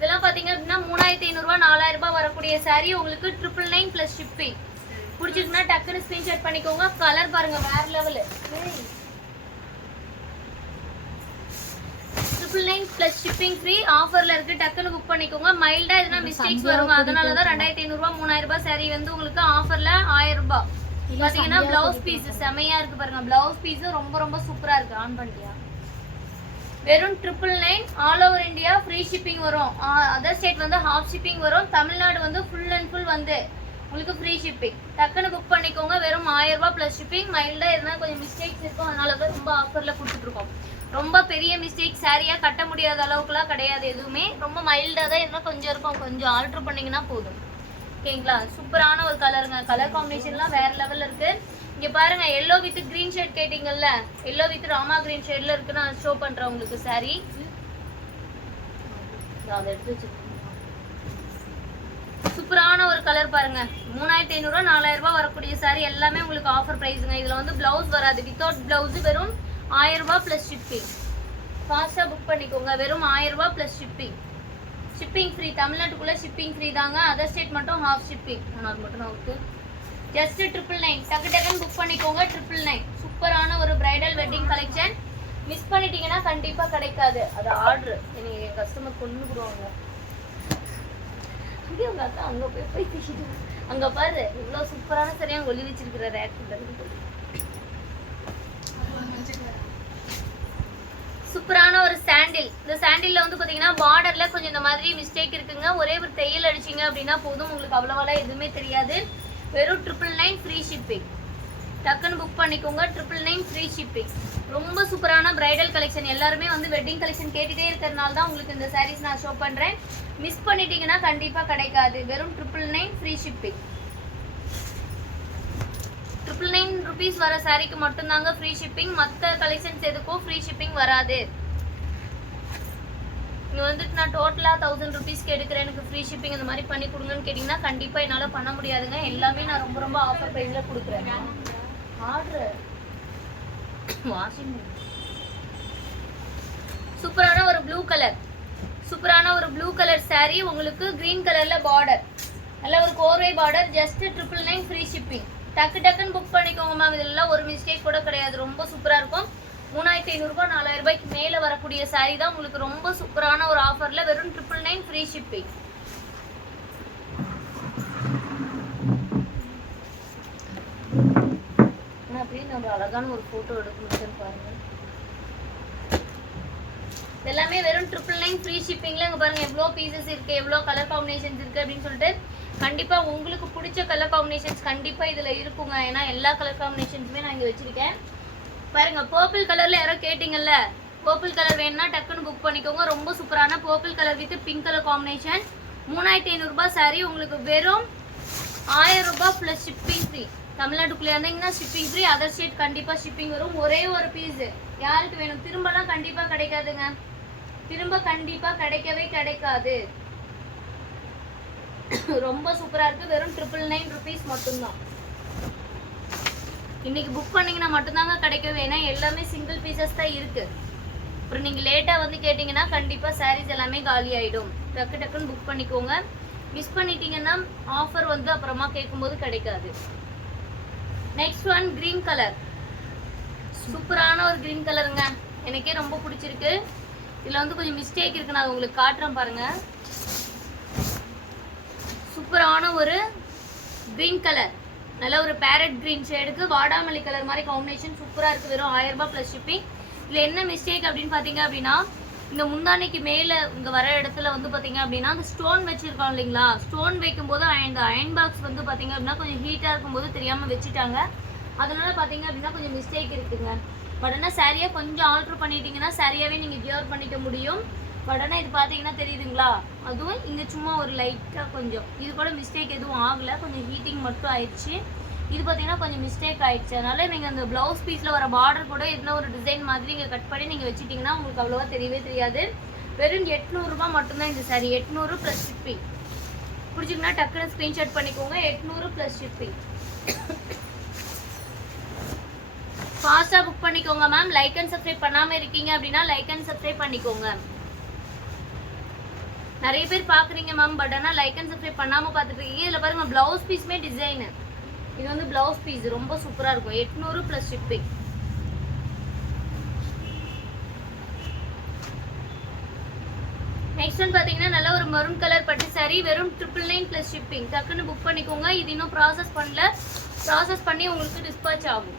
இதெல்லாம் பாத்தீங்க அப்படின்னா மூணாயிரத்தி ஐநூறுரூவா நாலாயிரம் ரூபாய் வரக்கூடிய saree உங்களுக்கு ட்ரிபிள் நைன் ப்ளஸ் ஷிப்பிங் பிடிச்சிருக்குன்னா டக்குன்னு ஸ்க்ரீன்ஷாட் பண்ணிக்கோங்க. கலர் பாருங்க வேற level triple nine plus shipping free ஆஃபர்ல இருக்கு. டக்குன்னு புக் பண்ணிக்கோங்க. மைல்டா எதுனா மிஸ்டேக்ஸ் வருங்க. அதனால தான் ரெண்டாயிரத்தி ஐநூறுரூவா மூணாயிரம் ரூபாய் saree வந்து உங்களுக்கு ஆஃபர்ல ஆயிரம் ரூபாய். பாத்தீங்கன்னா பிளவுஸ் பீஸ் செமையா இருக்கு பாருங்க. பிளவுஸ் பீஸ் ரொம்ப ரொம்ப சூப்பரா இருக்கு. ஆன் பண்ணிட்டியா வெறும் triple nine all over India free shipping வரும். அதர் ஸ்டேட் வந்து ஹாஃப் ஷிப்பிங் வரும். தமிழ்நாடு வந்து ஃபுல் அண்ட் ஃபுல் வந்து உங்களுக்கு ஃப்ரீ ஷிப்பிங் டக்குன்னு புக் பண்ணிக்கோங்க. வெறும் ஆயிரம் ரூபாய் ப்ளஸ் ஷிப்பிங் மைல்டாக இருந்தால் கொஞ்சம் மிஸ்டேக்ஸ் இருக்கும். அதனால தான் ரொம்ப ஆஃபரில் கொடுத்துட்ருக்கோம் ரொம்ப பெரிய மிஸ்டேக் சாரியாக கட்ட முடியாத அளவுக்குலாம் கிடையாது எதுவுமே. ரொம்ப மைல்டாக தான் இருந்தால் கொஞ்சம் இருக்கும். கொஞ்சம் ஆல்ட்ரு பண்ணிங்கன்னா போதும். ஓகேங்களா? சூப்பரான ஒரு கலருங்க கலர் காம்பினேஷன்லாம் வேற லெவல்ல இருக்கு. இங்க பாருங்க எல்லோ வித் கிரீன் ஷேட் கேட்டிங்கல்ல? எல்லோ வித் ராமா கிரீன் ஷேட்ல இருக்கு. நான் ஷோ பண்றேன் உங்களுக்கு சாரி அதை எடுத்து வச்சிருக்கேன். சூப்பரான ஒரு கலர் பாருங்க. மூணாயிரத்தி ஐநூறுரூவா நாலாயிரம் ரூபாய் வரக்கூடிய சாரி எல்லாமே உங்களுக்கு ஆஃபர் ப்ரைஸுங்க இதுல வந்து பிளவுஸ் வராது. வித்தவுட் பிளவுஸ் வெறும் ஆயிரம் ரூபாய் ப்ளஸ் ஷிப்பிங் ஃபாஸ்ட்டாக புக் பண்ணிக்கோங்க. வெறும் ஆயிரம் ரூபாய் ப்ளஸ் ஷிப்பிங் ஷிப்பிங் ஃப்ரீ தமிழ்நாட்டுக்குள்ளே ஷிப்பிங் ஃப்ரீ தாங்க. அதர் ஸ்டேட் மட்டும் ஹாஃப் ஷிப்பிங் அது மட்டும் நமக்கு. ஜஸ்ட் ட்ரிபிள் நைன் டக்கு டக்குன்னு புக் பண்ணிக்கோங்க. ட்ரிபிள் நைன் சூப்பரான ஒரு பிரைடல் வெட்டிங் கலெக்ஷன் மிஸ் பண்ணிட்டீங்கன்னா கண்டிப்பாக கிடைக்காது. அது ஆர்டர் எனக்கு கஸ்டமர் கொண்டு விடுவாங்க. அங்கே உங்கள் அக்கா அங்கே போய் போய் பேசிட்டு அங்கே பாரு. இவ்வளோ சூப்பரான சரியாக ஒளி வச்சிருக்கிற ரேக் சூப்பரான ஒரு சாண்டில் இந்த சாண்டில்ல வந்து பாத்தீங்கன்னா பார்டர்ல கொஞ்சம் இந்த மாதிரி மிஸ்டேக் இருக்குங்க. ஒரே ஒரு தையல் அடிச்சீங்க அப்படின்னா போதும். உங்களுக்கு அவ்வளோவெல்லாம் எதுவுமே தெரியாது. வெறும் ட்ரிபிள் நைன் ஃப்ரீ ஷிப்பிங் டக்குன்னு புக் பண்ணிக்கோங்க. ட்ரிபிள் நைன் ஃப்ரீ ஷிப்பிங் ரொம்ப சூப்பரான பிரைடல் கலெக்ஷன் எல்லாருமே வந்து வெட்டிங் கலெக்ஷன் கேட்டுகிட்டே இருக்கிறதுனால தான் உங்களுக்கு இந்த சாரீஸ் நான் ஷோ பண்றேன். மிஸ் பண்ணிட்டீங்கன்னா கண்டிப்பா கிடைக்காது. வெறும் triple nine free shipping triple nine rupees வர சாரீக்கு மட்டும்தாங்க ஃப்ரீ ஷிப்பிங் மற்ற கலெக்ஷன்ஸ் எதுக்கும் ஃப்ரீ ஷிப்பிங் வராது. இங்கே வந்துட்டு நான் டோட்டலாக தௌசண்ட் ருபீஸ்க்கு எடுக்கிறேன். எனக்கு ஃப்ரீ ஷிப்பிங் இந்த மாதிரி பண்ணி கொடுங்கன்னு கேட்டிங்கன்னா கண்டிப்பாக என்னால் பண்ண முடியாதுங்க. எல்லாமே நான் ரொம்ப ரொம்ப ஆஃபர் ப்ரைஸில் கொடுக்குறேன். ஆர்டர் வாஷிங் சூப்பரான ஒரு ப்ளூ கலர் சூப்பரான ஒரு ப்ளூ கலர் saree. உங்களுக்கு க்ரீன் கலரில் பார்டர் நல்ல ஒரு கோர்வை border just triple nine free shipping டக்கு டக்குன்னு புக் பண்ணிக்கோங்க மேம் இதெல்லாம் ஒரு மிஸ்டேக் கூட கிடையாது. ரொம்ப சூப்பராக இருக்கும். மூணாயிரத்தி ஐநூறுரூபா நாலாயிரம் ரூபாய்க்கு மேலே வரக்கூடிய சாரீ தான் உங்களுக்கு ரொம்ப சூப்பரான ஒரு ஆஃபரில் வெறும் ட்ரிபிள் நைன் ஃப்ரீ ஷிப்பிங் அப்படியே நம்ம அழகான ஒரு ஃபோட்டோ எடுக்கணும்னு பாருங்க. எல்லாமே வெறும் ட்ரிபிள் நைன் ஃப்ரீ ஷிப்பிங்ல இங்க பாருங்க. எவ்வளோ பீசஸ் இருக்கு எவ்வளோ கலர் காம்பினேஷன்ஸ் இருக்கு அப்படின்னு சொல்லிட்டு கண்டிப்பாக உங்களுக்கு பிடிச்ச கலர் காம்பினேஷன்ஸ் கண்டிப்பாக இதில் இருக்குங்க. ஏன்னா எல்லா கலர் காம்பினேஷன்ஸுமே நான் இங்கே வச்சுருக்கேன். பாருங்கள் பர்பிள் கலரில் யாரோ கேட்டிங்கல்ல? பர்பிள் கலர் வேணும்னா டக்குன்னு புக் பண்ணிக்கோங்க. ரொம்ப சூப்பரான purple colour with pink colour combination மூணாயிரத்தி ஐநூறுரூபா சாரீ உங்களுக்கு வெறும் ஆயிரம் ரூபாய் ப்ளஸ் ஷிப்பிங் ஃப்ரீ தமிழ்நாட்டுக்குள்ளே இருந்தீங்கன்னா ஷிப்பிங் ஃப்ரீ அதர் ஸ்டேட் கண்டிப்பாக ஷிப்பிங் வரும். ஒரே ஒரு பீஸு யாருக்கு வேணும்? திரும்பலாம் கண்டிப்பாக கிடைக்காதுங்க. திரும்ப கண்டிப்பாக கிடைக்கவே கிடைக்காது. ரொம்ப சூப்பராக இருக்கு. வெறும் ட்ரிபிள் நைன் ருபீஸ் மட்டும்தான். இன்னைக்கு புக் பண்ணீங்கன்னா மட்டும்தாங்க கிடைக்கும். ஏன்னா எல்லாமே சிங்கிள் பீசஸ் தான் இருக்கு. அப்புறம் நீங்கள் லேட்டாக வந்து கேட்டிங்கன்னா கண்டிப்பாக சாரீஸ் எல்லாமே காலி ஆகிடும் டக்கு டக்குன்னு புக் பண்ணிக்கோங்க. மிஸ் பண்ணிட்டீங்கன்னா ஆஃபர் வந்து அப்புறமா கேட்கும்போது கிடைக்காது. நெக்ஸ்ட் ஒன் கிரீன் கலர் சூப்பரான ஒரு கிரீன் கலருங்க எனக்கே ரொம்ப பிடிச்சிருக்கு. இதில் வந்து கொஞ்சம் மிஸ்டேக் இருக்கு நான் உங்களுக்கு காட்டுறேன் பாருங்க. சூப்பரான ஒரு க்ரீன் கலர் நல்ல ஒரு பேரட் க்ரீன் ஷேடுக்கு வாடாமல்லி கலர் மாதிரி காம்பினேஷன் சூப்பராக இருக்குது வெறும் ஆயிரம் ரூபாய் ப்ளஸ் ஷிப்பிங் இதில் என்ன மிஸ்டேக் அப்படின்னு பார்த்தீங்க அப்படின்னா இந்த முந்தானைக்கு மேலே இங்கே வர இடத்துல வந்து பார்த்தீங்க அப்படின்னா அந்த ஸ்டோன் வச்சுருக்கோம் இல்லைங்களா? ஸ்டோன் வைக்கும்போது இந்த அயன் பாக்ஸ் வந்து பார்த்தீங்க அப்படின்னா கொஞ்சம் ஹீட்டாக இருக்கும்போது தெரியாமல் வச்சுட்டாங்க. அதனால் பார்த்தீங்க அப்படின்னா கொஞ்சம் மிஸ்டேக் இருக்குங்க. பட் ஆனால் சாரியாக கொஞ்சம் ஆல்ட்ரு பண்ணிட்டீங்கன்னா சரியாகவே நீங்கள் கியூர் பண்ணிக்க முடியும். பட் ஆனால் இது பார்த்தீங்கன்னா தெரியுதுங்களா? அதுவும் இங்கே சும்மா ஒரு லைட்டாக கொஞ்சம். இது கூட மிஸ்டேக் எதுவும் ஆகலை. கொஞ்சம் ஹீட்டிங் மட்டும் ஆயிடுச்சு. இது பார்த்தீங்கன்னா கொஞ்சம் மிஸ்டேக் ஆயிடுச்சு. அதனால நீங்கள் அந்த ப்ளவுஸ் பீஸில் வர பார்டர் கூட எதுனா ஒரு டிசைன் மாதிரி நீங்கள் கட் பண்ணி நீங்கள் வச்சுட்டிங்கன்னா உங்களுக்கு அவ்வளோவா தெரியவே தெரியாது. வெறும் எட்நூறுரூபா மட்டும்தான் இந்த சாரி எட்நூறு ப்ளஸ் ஷிப்பிங் பிடிச்சிங்கன்னா டக்குன்னு ஸ்க்ரீன்ஷாட் பண்ணிக்கோங்க. எட்நூறு ப்ளஸ் ஷிப்பிங் ஃபாஸ்ட்டாக புக் பண்ணிக்கோங்க மேம் லைக் அண்ட் சப்ஸ்கிரைப் பண்ணாமல் இருக்கீங்க அப்படின்னா லைக் அண்ட் சப்ஸ்கிரைப் பண்ணிக்கோங்க. நிறைய பேர் பார்க்குறீங்க மேம் பட் ஆனால் லைக் அண்ட் சப்ஸ்கிரைப் பண்ணாமல் பார்த்துட்டு இருக்கீங்க. இதில் பாருங்க ப்ளவுஸ் பீஸுமே டிசைனு இது வந்து ப்ளவுஸ் பீஸ் ரொம்ப சூப்பராக இருக்கும். எட்நூறு ப்ளஸ் ஷிப்பிங் நெக்ஸ்ட் ஒன் பார்த்தீங்கன்னா நல்ல ஒரு மரூன் கலர் பட்டு சரி வெறும் ட்ரிபிள் நைன் ப்ளஸ் ஷிப்பிங் டக்குன்னு புக் பண்ணிக்கோங்க. இது இன்னும் ப்ராசஸ் பண்ணல. ப்ராசஸ் பண்ணி உங்களுக்கு டிஸ்பாச் ஆகும்.